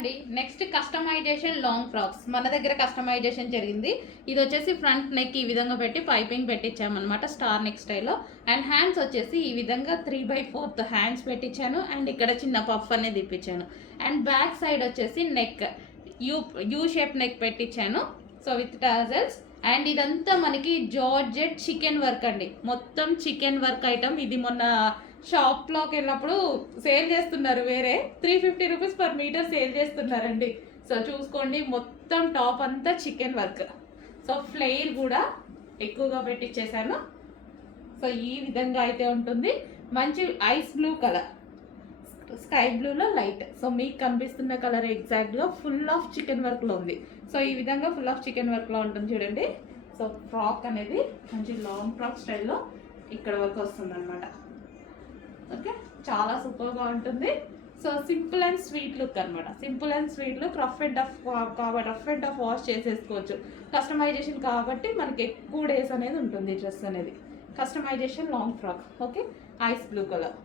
అండి. Next customization long frocks మన దగ్గర కస్టమైజేషన్ జరిగింది. ఇది వచ్చేసి ఫ్రంట్ నెక్ ఈ విధంగా పెట్టి పైపింగ్ పెట్టించామన్నమాట స్టార్ నెక్ స్టైల్లో. అండ్ హ్యాండ్స్ వచ్చేసి ఈ విధంగా 3/4 హ్యాండ్స్ పెట్టించాను. అండ్ ఇక్కడ చిన్న పఫ్ అనేది ఇప్పించాను. అండ్ బ్యాక్ సైడ్ వచ్చేసి నెక్ యూ షేప్ నెక్ పెట్టించాను. So with tassels. అండ్ ఇదంతా మనకి జార్జెట్ చికెన్ వర్క్ అండి. మొత్తం చికెన్ వర్క్ ఐటమ్. ఇది మొన్న షాప్లోకి వెళ్ళినప్పుడు సేల్ చేస్తున్నారు, వేరే 350 రూపీస్ పర్ మీటర్ సేల్ చేస్తున్నారండి. సో చూసుకోండి, మొత్తం టాప్ అంతా చికెన్ వర్క్. సో ఫ్లెయిర్ కూడా ఎక్కువగా పెట్టించేసాను. సో ఈ విధంగా అయితే ఉంటుంది. మంచి ఐస్ బ్లూ కలర్, స్కై బ్లూలో లైట్. సో మీకు కనిపిస్తున్న కలర్ ఎగ్జాక్ట్గా ఫుల్ ఆఫ్ చికెన్ వర్క్లో ఉంది. సో ఈ విధంగా ఫుల్ ఆఫ్ చికెన్ వర్క్లో ఉంటుంది చూడండి. సో ఫ్రాక్ అనేది మంచి లాంగ్ ఫ్రాక్ స్టైల్లో ఇక్కడ వరకు వస్తుంది అనమాట. ఓకే, చాలా సూపర్గా ఉంటుంది. So simple and sweet look అనమాట. Simple and sweet look. Rough and tough కాబట్టి రఫ్ అండ్ టఫ్ వాష్ చేసేసుకోవచ్చు. కస్టమైజేషన్ కాబట్టి మనకి ఎక్కువ డేస్ అనేది ఉంటుంది డ్రెస్ అనేది. Customisation long frock. Okay, ice blue colour.